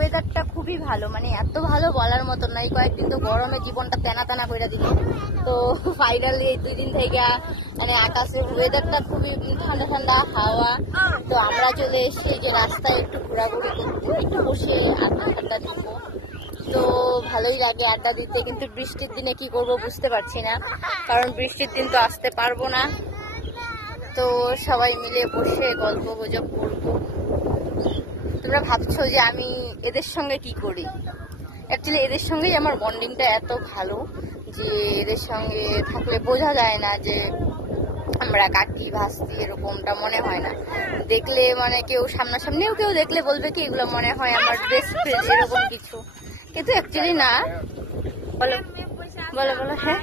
ওয়েদারটা খুবই ভালো, মানে এত ভালো বলার মতো না। এই কয়েকদিন তো গরমে জীবনটা টানা টানা করে দিল, তো ফাইনালি এই 2 দিন থেকে মানে আকাশের ওয়েদারটা খুবই ঠান্ডা ঠান্ডা হাওয়া। তো আমরা চলে এসেছি যে রাস্তায় একটু ঘোরাঘুরি করতে, একটু বসে আড্ডা দিব। তো ভালোই লাগে আড্ডা দিতে, কিন্তু বৃষ্টির দিনে কি করব বুঝতে পারছি না, কারণ বৃষ্টির দিন তো আসতে পারবো না। তো সবাই মিলে বসে গল্প গুজব করবো। তোমরা ভাবছো যে আমি এদের সঙ্গে কি করি, অ্যাকচুয়ালি এদের সঙ্গেই আমার বন্ডিংটা এত ভালো যে এদের সঙ্গে থাকলে বোঝা যায় না যে আমরা কাকি ভাস্তি, এরকমটা মনে হয় না। দেখলে মানে কেউ সামনাসামনিও কেউ দেখলে বলবে কি এগুলো মনে হয় আমার বেস্ট ফ্রেন্ড, এরকম কিছু, কিন্তু অ্যাকচুয়ালি না। বলো বলো বলো। হ্যাঁ,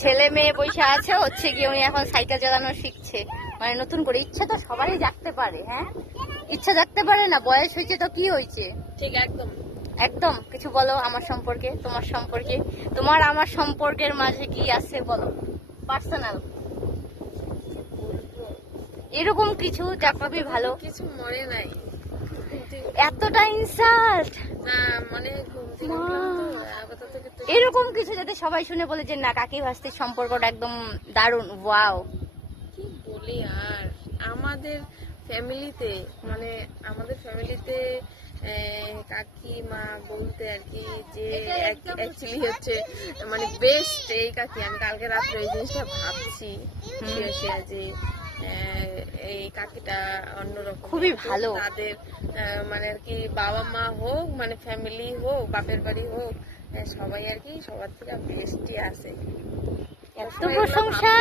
ছেলে মেয়ে বৈশা আছে, হচ্ছে কি উনি এখন সাইকেল চালানো শিখছে, মানে নতুন করে। ইচ্ছা তো সবারই জাগতে পারে, হ্যাঁ ইচ্ছা জাগতে পারে না, বয়স হয়েছে তো কি হয়েছে। ঠিক একদম একদম। কিছু বলো আমার সম্পর্কে, তোমার সম্পর্কে, তোমার আমার সম্পর্কের মাঝে কি আছে বলো, পার্সোনাল এরকম কিছু যা খুবই ভালো। কিছু মনে নাই, এতটা ইনসাল্ট না মনে এরকম কিছু যাতে সবাই শুনে বলে যে না কাকি ভাস্তির সম্পর্কটা একদম দারুণ, ওয়াও। কি বলি আর আমাদের ফ্যামিলিতে, মানে আমাদের ফ্যামিলিতে কাকিমা বলতে আর কি যে অ্যাকচুয়ালি হচ্ছে মানে বেস্ট এই কাকি। আমি কালকে রাত্রে এই জিনিসটা ভাবছি যে এই কাকিটা অন্যরকম, খুবই ভালো। তাদের মানে আর কি বাবা মা হোক, মানে ফ্যামিলি হোক, বাপের বাড়ি হোক, সবাই আর কি সবার থেকে বেস্টই আছে। এত প্রশংসা,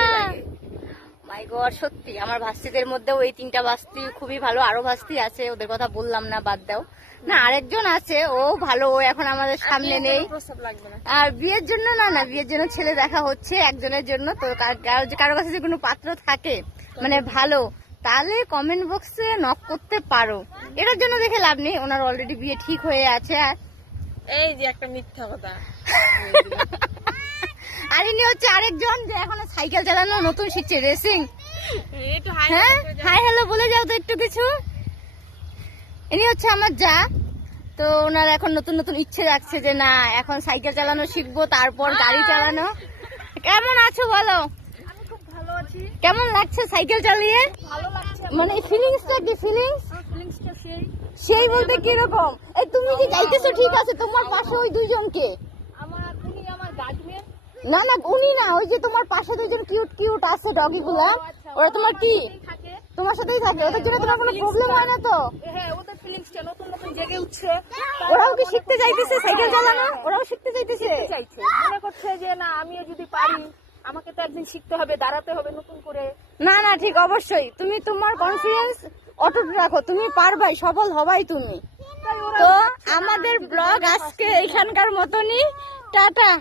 মাই গড। সত্যি আমার ভাস্তিদের মধ্যেও এই 3টা ভাস্তি খুবই ভালো, আরো ভাস্তি আছে, ওদের কথা বললাম না, বাদ দাও না। আরেকজন আছে, ও ভালো, ও এখন আমাদের সামনে নেই। আর বিয়ের জন্য না, বিয়ের জন্য ছেলে দেখা হচ্ছে একজনের জন্য। তো কারো কাছে যদি কোনো পাত্র থাকে মানে ভালো, তাহলে কমেন্ট বক্সে নক করতে পারো। এটার জন্য দেখে লাভ নেই, ওনার অলরেডি বিয়ে ঠিক হয়ে আছে। এই যে একটা মিথ্যা কথা। আর ইনি হচ্ছে আরেকজন যে এখন সাইকেল চালানো নতুন শিখছে, রেসিং। হ্যাঁ, হাই হ্যালো বলে যাও তো একটু কিছু। ইনি হচ্ছে আমার যা, তো ওনার এখন নতুন নতুন ইচ্ছে রাখছে যে না এখন সাইকেল চালানো শিখবো, তারপর গাড়ি চালানো। কেমন আছো বলো? আমি খুব ভালো আছি। কেমন লাগছে সাইকেল চালিয়ে? ভালো লাগছে। মানে ফিলিংসটা কি? ফিলিংসটা সেই বলতে কিরকম? এই তুমি যে যাইতেছো ঠিক আছে, তোমার পাশে ওই দুইজনকে উনি আমার গার্ডম্যান। না না উনি না, ওই যে তোমার পাশে দুইজন কিউট কিউট আছে ডগি গুলা, ওরা তোমার কি তোমার সাথেই থাকে? ওদের জন্য তোমার কোনো প্রবলেম হয় না তো? হ্যাঁ, ওদের ফিলিংসটা নতুন নতুন জেগে উঠছে। ওরাও কি শিখতে চাইতেছে সাইকেল চালানো? ওরাও শিখতে চাইতেছে, মনে করছে যে না আমিও যদি পারি, আমাকে তো একদিন শিখতে হবে, দাঁড়াতে হবে নতুন করে। না না ঠিক, অবশ্যই তুমি তোমার কনফিডেন্স অটুট রাখো, তুমি পারবাই, সফল হবাই তুমি। তো আমাদের ব্লগ আজকে এখানকার মতনই, টাটা।